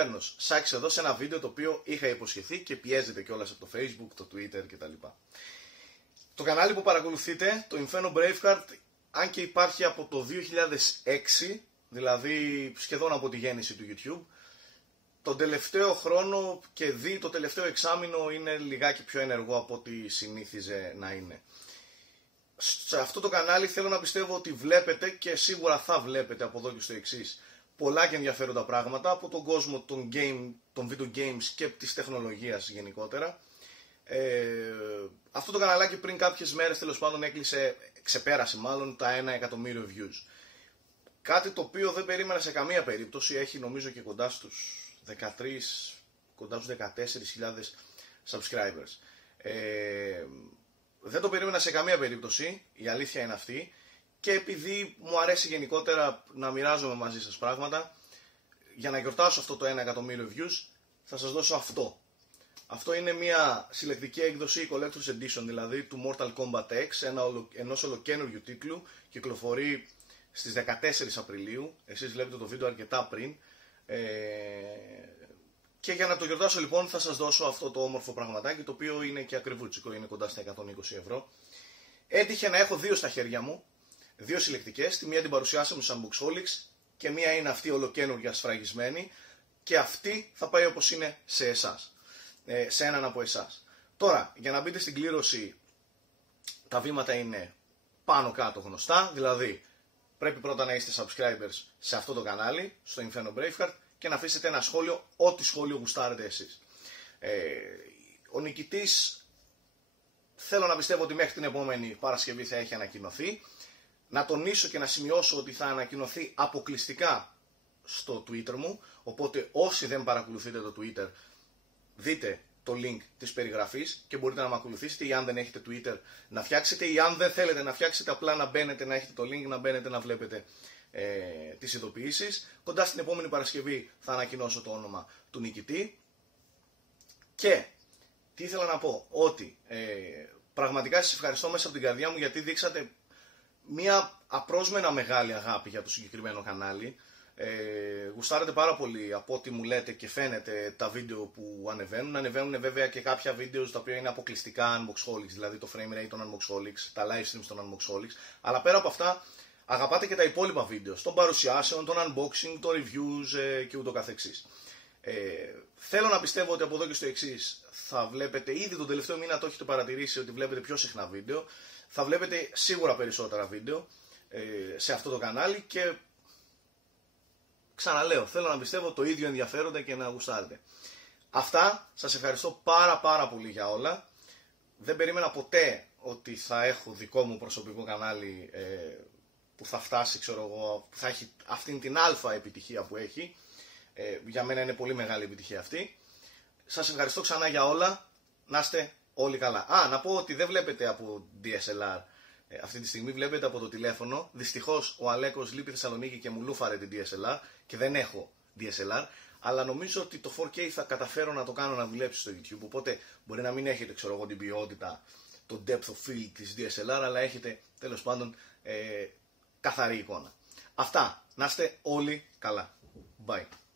Infernos. Σάξ εδώ σε ένα βίντεο το οποίο είχα υποσχεθεί και πιέζεται κιόλας από το Facebook, το Twitter κτλ. Το κανάλι που παρακολουθείτε, το Inferno Braveheart, αν και υπάρχει από το 2006, δηλαδή σχεδόν από τη γέννηση του YouTube, τον τελευταίο χρόνο και το τελευταίο εξάμηνο είναι λιγάκι πιο ενεργό από ό,τι συνήθιζε να είναι. Σε αυτό το κανάλι θέλω να πιστεύω ότι βλέπετε και σίγουρα θα βλέπετε από εδώ και στο εξής πολλά και ενδιαφέροντα πράγματα από τον κόσμο των video games και της τεχνολογίας γενικότερα. Αυτό το καναλάκι πριν κάποιες μέρες τέλος πάντων ξεπέρασε μάλλον τα 1 εκατομμύριο views. Κάτι το οποίο δεν περίμενα σε καμία περίπτωση, έχει νομίζω και κοντά στους 14.000 subscribers. Δεν το περίμενα σε καμία περίπτωση, η αλήθεια είναι αυτή, και επειδή μου αρέσει γενικότερα να μοιράζομαι μαζί σας πράγματα, για να γιορτάσω αυτό το 1 εκατομμύριο views θα σας δώσω αυτό. Αυτό είναι μια συλλεκτική έκδοση Collector's Edition, δηλαδή του Mortal Kombat X, ενός ολοκαίνουργιου τίτλου, κυκλοφορεί στις 14 Απριλίου, εσείς βλέπετε το βίντεο αρκετά πριν, και για να το γιορτάσω λοιπόν θα σας δώσω αυτό το όμορφο πραγματάκι, το οποίο είναι και ακριβούτσικο, είναι κοντά στα 120 ευρώ. Έτυχε να έχω δύο στα χέρια μου, δύο συλλεκτικές, τη μία την παρουσιάσαμε στους Unboxholics και μία είναι αυτή ολοκαίνουργια σφραγισμένη και αυτή θα πάει όπως είναι σε εσάς, σε έναν από εσάς. Τώρα, για να μπείτε στην κλήρωση, τα βήματα είναι πάνω κάτω γνωστά, δηλαδή πρέπει πρώτα να είστε subscribers σε αυτό το κανάλι, στο Inferno Braveheart, και να αφήσετε ένα σχόλιο, ό,τι σχόλιο γουστάρετε εσείς. Ο νικητής θέλω να πιστεύω ότι μέχρι την επόμενη Παρασκευή θα έχει ανακοινωθεί. Να τονίσω και να σημειώσω ότι θα ανακοινωθεί αποκλειστικά στο Twitter μου, οπότε όσοι δεν παρακολουθείτε το Twitter, δείτε το link της περιγραφής και μπορείτε να με ακολουθήσετε, ή αν δεν έχετε Twitter να φτιάξετε, ή αν δεν θέλετε να φτιάξετε, απλά να μπαίνετε, να έχετε το link, να μπαίνετε να βλέπετε τις ειδοποιήσεις. Κοντά στην επόμενη Παρασκευή θα ανακοινώσω το όνομα του νικητή. Και τι ήθελα να πω, ότι πραγματικά σας ευχαριστώ μέσα από την καρδιά μου, γιατί δείξατε μια απρόσμενα μεγάλη αγάπη για το συγκεκριμένο κανάλι. Γουστάρετε πάρα πολύ από ό,τι μου λέτε και φαίνεται τα βίντεο που ανεβαίνουν. Ανεβαίνουν βέβαια και κάποια βίντεο τα οποία είναι αποκλειστικά Unboxholics, δηλαδή το frame rate των Unboxholics, τα live streams των Unboxholics. Αλλά πέρα από αυτά αγαπάτε και τα υπόλοιπα βίντεο, των παρουσιάσεων, των unboxing, των reviews και ούτω καθεξής. Θέλω να πιστεύω ότι από εδώ και στο εξής θα βλέπετε, ήδη τον τελευταίο μήνα το έχετε παρατηρήσει ότι βλέπετε πιο συχνά βίντεο, θα βλέπετε σίγουρα περισσότερα βίντεο σε αυτό το κανάλι και ξαναλέω, θέλω να πιστεύω το ίδιο ενδιαφέροντα και να γουστάρετε. Αυτά, σας ευχαριστώ πάρα πολύ για όλα. Δεν περίμενα ποτέ ότι θα έχω δικό μου προσωπικό κανάλι που θα φτάσει, ξέρω εγώ, που θα έχει αυτήν την αλφα επιτυχία που έχει. Για μένα είναι πολύ μεγάλη επιτυχία αυτή. Σας ευχαριστώ ξανά για όλα. Να είστε όλοι καλά. Να πω ότι δεν βλέπετε από DSLR αυτή τη στιγμή, βλέπετε από το τηλέφωνο. Δυστυχώς ο Αλέκος λείπει Θεσσαλονίκη και μου λούφαρε την DSLR και δεν έχω DSLR. Αλλά νομίζω ότι το 4K θα καταφέρω να το κάνω να δουλέψει στο YouTube. Οπότε μπορεί να μην έχετε, ξέρω εγώ, την ποιότητα, το depth of field της DSLR, αλλά έχετε τέλος πάντων καθαρή εικόνα. Αυτά. Να είστε όλοι καλά. Bye.